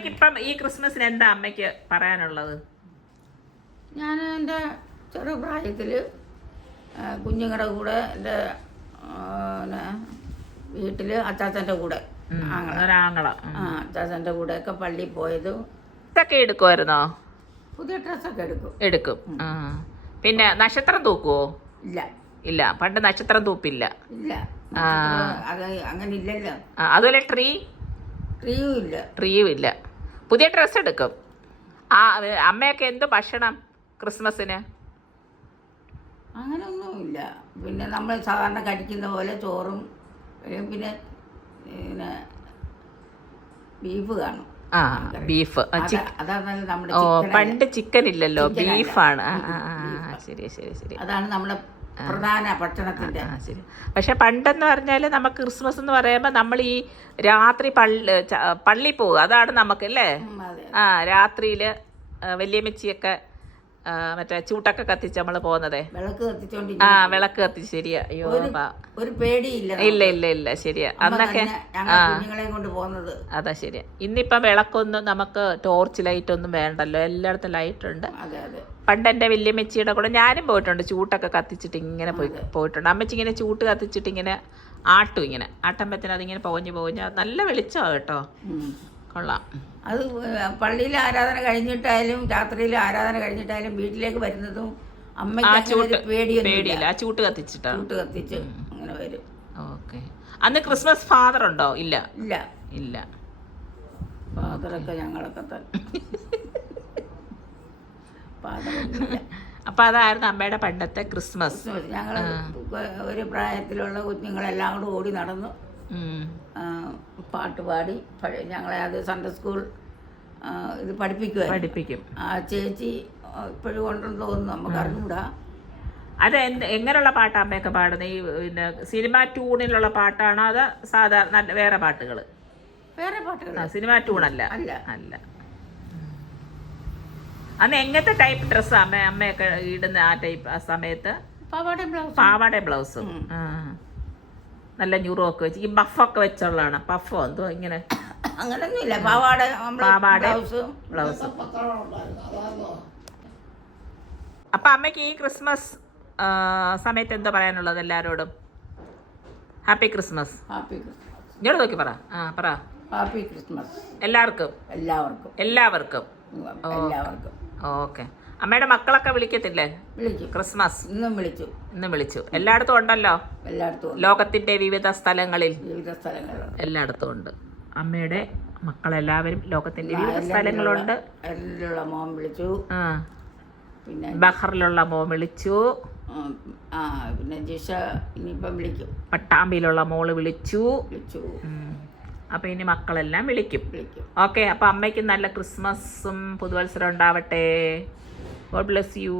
അമ്മയ്ക്ക് ഇപ്പം ഈ ക്രിസ്മസിന് എന്താ അമ്മയ്ക്ക് പറയാനുള്ളത്? ഞാൻ എൻ്റെ ചെറുപ്രായത്തിൽ കുഞ്ഞുങ്ങളുടെ കൂടെ എൻ്റെ വീട്ടിൽ അച്ചാച്ചൻ്റെ കൂടെ ഒരാങ്ങള അച്ചാച്ചൻ്റെ കൂടെയൊക്കെ പള്ളിയിൽ പോയതും ഇതൊക്കെ എടുക്കുമായിരുന്നോ? പുതിയ ഡ്രസ്സൊക്കെ എടുക്കും. പിന്നെ നക്ഷത്രം തൂക്കുവോ? ഇല്ല ഇല്ല, പണ്ട് നക്ഷത്രം തൂപ്പില്ല. ഇല്ല, അങ്ങനെ ഇല്ലല്ലോ. അതുപോലെ ട്രീയും ഇല്ല. പുതിയ ഡ്രസ്സ് എടുക്കും. അമ്മയൊക്കെ എന്ത് ഭക്ഷണം ക്രിസ്മസിന്? അങ്ങനെയൊന്നുമില്ല. പിന്നെ നമ്മൾ സാധാരണ കഴിക്കുന്ന പോലെ ചോറും പിന്നെ ബീഫ് കാണും. ബീഫ്. അതാണ് നമ്മുടെ പണ്ട് ചിക്കൻ ഇല്ലല്ലോ, ബീഫാണ്. ശരി. അതാണ് നമ്മുടെ പ്രധാന ഭക്ഷണത്തിന്റെ. ശരി. പക്ഷെ പണ്ടെന്ന് പറഞ്ഞാൽ നമുക്ക് ക്രിസ്മസ് എന്ന് പറയുമ്പോൾ നമ്മൾ ഈ രാത്രി പള്ളി പോകുക, അതാണ് നമുക്ക് അല്ലേ. രാത്രിയിൽ വലിയമ്മച്ചിയൊക്കെ മറ്റേ ചൂട്ടൊക്കെ കത്തിച്ച് നമ്മൾ പോകുന്നതേ, വിളക്ക് കത്തിച്ച്. ശരിയാ. അയ്യോ, ഒരു പേടിയില്ല. ഇല്ല ശരിയാ. അന്നൊക്കെ അതാ ശരിയാ. ഇന്നിപ്പം വിളക്കൊന്നും നമുക്ക് ടോർച്ച് ലൈറ്റ് ഒന്നും വേണ്ടല്ലോ, എല്ലായിടത്തും ലൈറ്റ് ഉണ്ട്. പണ്ട് എൻ്റെ വല്യമ്മച്ചിയുടെ കൂടെ ഞാനും പോയിട്ടുണ്ട്, ചൂട്ടൊക്കെ കത്തിച്ചിട്ട് ഇങ്ങനെ പോയിട്ടുണ്ട്. അമ്മച്ചി ഇങ്ങനെ ചൂട്ട് കത്തിച്ചിട്ട് ഇങ്ങനെ ആട്ടും, ഇങ്ങനെ ആട്ടുമ്പത്തിന് അതിങ്ങനെ പോഞ്ഞ് നല്ല വെളിച്ചമാണ് കേട്ടോ, കൊള്ളാം. അത് പള്ളിയിൽ ആരാധന കഴിഞ്ഞിട്ടായാലും രാത്രിയിൽ ആരാധന കഴിഞ്ഞിട്ടായാലും വീട്ടിലേക്ക് വരുന്നതും അമ്മയ്ക്ക് പേടിയില്ല. ആ ചൂട്ട് കത്തിച്ചിട്ടാണ്, ചൂട്ട് കത്തിച്ച് അങ്ങനെ വരും. ഓക്കെ. അന്ന് ക്രിസ്മസ് ഫാദർ ഉണ്ടോ? ഇല്ല. ഫാദറൊക്കെ ഞങ്ങളൊക്കെ തന്നെ. അപ്പൊ അതായിരുന്നു അമ്മയുടെ പണ്ടത്തെ ക്രിസ്മസ്. ഞങ്ങൾ ഒരു പ്രായത്തിലുള്ള കുഞ്ഞുങ്ങളെല്ലാം കൂടെ ഓടി നടന്നു പാട്ട് പാടി. ഞങ്ങളെ അത് സൺഡേ സ്കൂൾ ഇത് പഠിപ്പിക്കും. ആ ചേച്ചി ഇപ്പോഴും കൊണ്ടെന്ന് തോന്നുന്നു, നമുക്ക് അറിഞ്ഞൂടാ. അത് എങ്ങനെയുള്ള പാട്ടാണ് അമ്മയൊക്കെ പാടുന്നത്? ഈ പിന്നെ സിനിമ ട്യൂണിലുള്ള പാട്ടാണോ അതോ സാധാരണ വേറെ പാട്ടുകൾ? സിനിമ ട്യൂണല്ല. അല്ല. അന്ന് എങ്ങനത്തെ ടൈപ്പ് ഡ്രസ്സാ അമ്മയൊക്കെ ഇടുന്ന ആ സമയത്ത്? പാവാട ബ്ലൗസും. നല്ല ന്യൂറോക്കെ വെച്ച് ഈ ബഫൊക്കെ വെച്ചുള്ളതാണ്. പഫോ എന്തോ ഇങ്ങനെ അങ്ങനെയൊന്നുമില്ല. പാവാട ബ്ലൗസും. അപ്പൊ അമ്മയ്ക്ക് ഈ ക്രിസ്മസ് സമയത്ത് എന്തോ പറയാനുള്ളത് എല്ലാരോടും? Happy Christmas. ഇങ്ങോട്ട് നോക്കി പറ. ഹാപ്പി ക്രിസ്മസ് എല്ലാവർക്കും. ഓക്കെ. അമ്മയുടെ മക്കളൊക്കെ വിളിക്കത്തില്ലേ ക്രിസ്മസ്? ഇന്നും വിളിച്ചു. എല്ലായിടത്തും ഉണ്ടല്ലോ, ലോകത്തിന്റെ വിവിധ സ്ഥലങ്ങളിൽ എല്ലായിടത്തും ഉണ്ട്. അമ്മയുടെ മക്കളെല്ലാവരും ലോകത്തിന്റെ വിവിധ സ്ഥലങ്ങളുണ്ട്. മോൻ വിളിച്ചു, പിന്നെ ബഹറിലുള്ള മോൻ വിളിച്ചു, പിന്നെ ജിഷ ഇനിയിപ്പം വിളിക്കും, പട്ടാമ്പിയിലുള്ള മോള് വിളിച്ചു. അപ്പൊ ഇനി മക്കളെല്ലാം വിളിക്കും. ഓക്കെ. അപ്പൊ അമ്മയ്ക്ക് നല്ല ക്രിസ്മസും പുതുവത്സരം ഉണ്ടാവട്ടെ. God bless you.